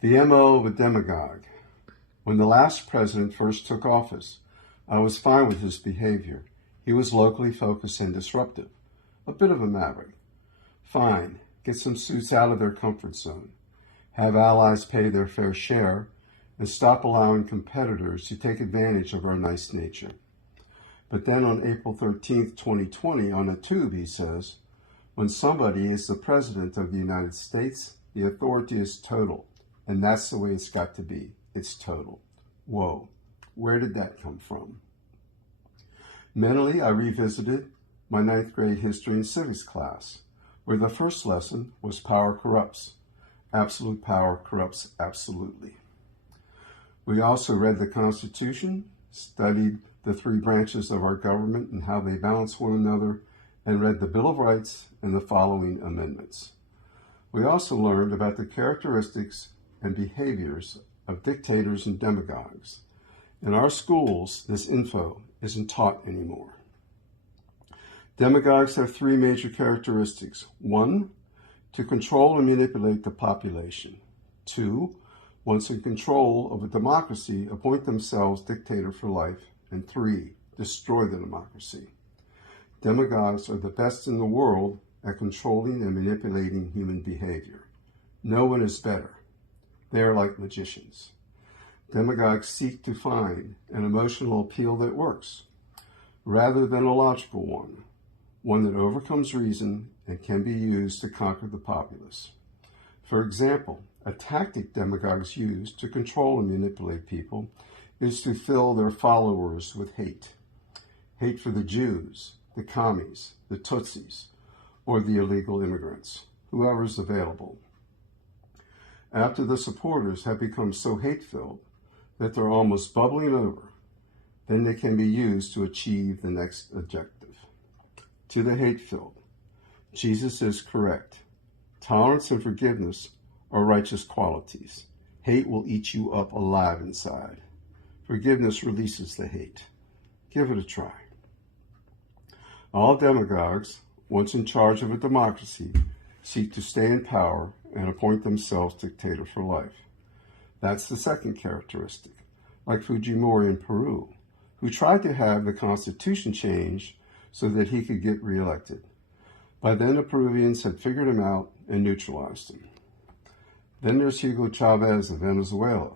The MO of a demagogue. When the last president first took office, I was fine with his behavior. He was locally focused and disruptive, a bit of a maverick. Fine, get some suits out of their comfort zone, have allies pay their fair share, and stop allowing competitors to take advantage of our nice nature. But then on April 13th, 2020, on a tube, he says, when somebody is the president of the United States, the authority is total. And that's the way it's got to be. It's total. Whoa, where did that come from? Mentally, I revisited my 9th grade history and civics class, where the first lesson was power corrupts. Absolute power corrupts absolutely. We also read the Constitution, studied the 3 branches of our government and how they balance one another, and read the Bill of Rights and the following amendments. We also learned about the characteristics and behaviors of dictators and demagogues. In our schools, this info isn't taught anymore. Demagogues have 3 major characteristics. 1, to control and manipulate the population. 2, once in control of a democracy, appoint themselves dictator for life. And 3, destroy the democracy. Demagogues are the best in the world at controlling and manipulating human behavior. No one is better. They are like magicians. Demagogues seek to find an emotional appeal that works, rather than a logical one that overcomes reason and can be used to conquer the populace. For example, a tactic demagogues use to control and manipulate people is to fill their followers with hate. Hate for the Jews, the commies, the Tutsis, or the illegal immigrants, whoever is available. After the supporters have become so hate-filled that they're almost bubbling over, then they can be used to achieve the next objective. To the hate-filled, Jesus is correct. Tolerance and forgiveness are righteous qualities. Hate will eat you up alive inside. Forgiveness releases the hate. Give it a try. All demagogues, once in charge of a democracy, seek to stay in power and appoint themselves dictator for life. That's the second characteristic, like Fujimori in Peru, who tried to have the Constitution changed so that he could get reelected. By then, the Peruvians had figured him out and neutralized him. Then there's Hugo Chavez of Venezuela,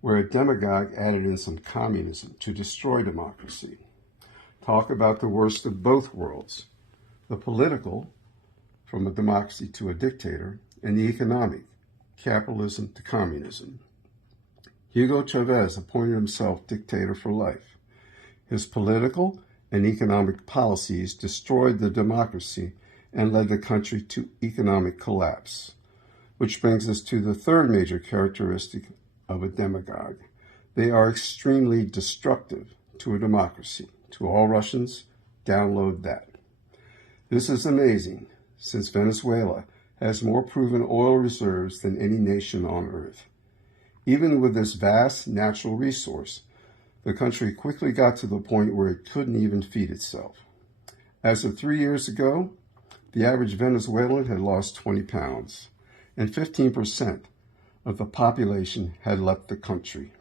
where a demagogue added in some communism to destroy democracy. Talk about the worst of both worlds, the political, from a democracy to a dictator, and the economic, capitalism to communism. Hugo Chavez appointed himself dictator for life. His political and economic policies destroyed the democracy and led the country to economic collapse. Which brings us to the third major characteristic of a demagogue. They are extremely destructive to a democracy. To all Russians, download that. This is amazing, since Venezuela has more proven oil reserves than any nation on earth. Even with this vast natural resource, the country quickly got to the point where it couldn't even feed itself. As of 3 years ago, the average Venezuelan had lost 20 pounds, and 15% of the population had left the country.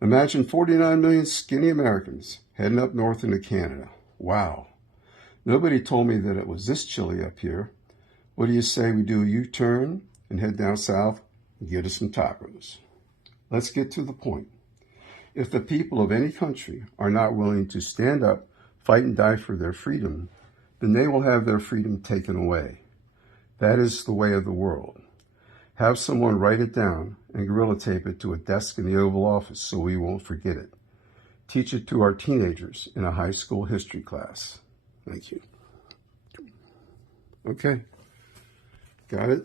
Imagine 49 million skinny Americans heading up north into Canada. Wow. Nobody told me that it was this chilly up here. What do you say we do a U-turn and head down south and get us some tacos? Let's get to the point. If the people of any country are not willing to stand up, fight and die for their freedom, then they will have their freedom taken away. That is the way of the world. Have someone write it down and gorilla tape it to a desk in the Oval Office so we won't forget it. Teach it to our teenagers in a high school history class. Thank you. Okay. Got it?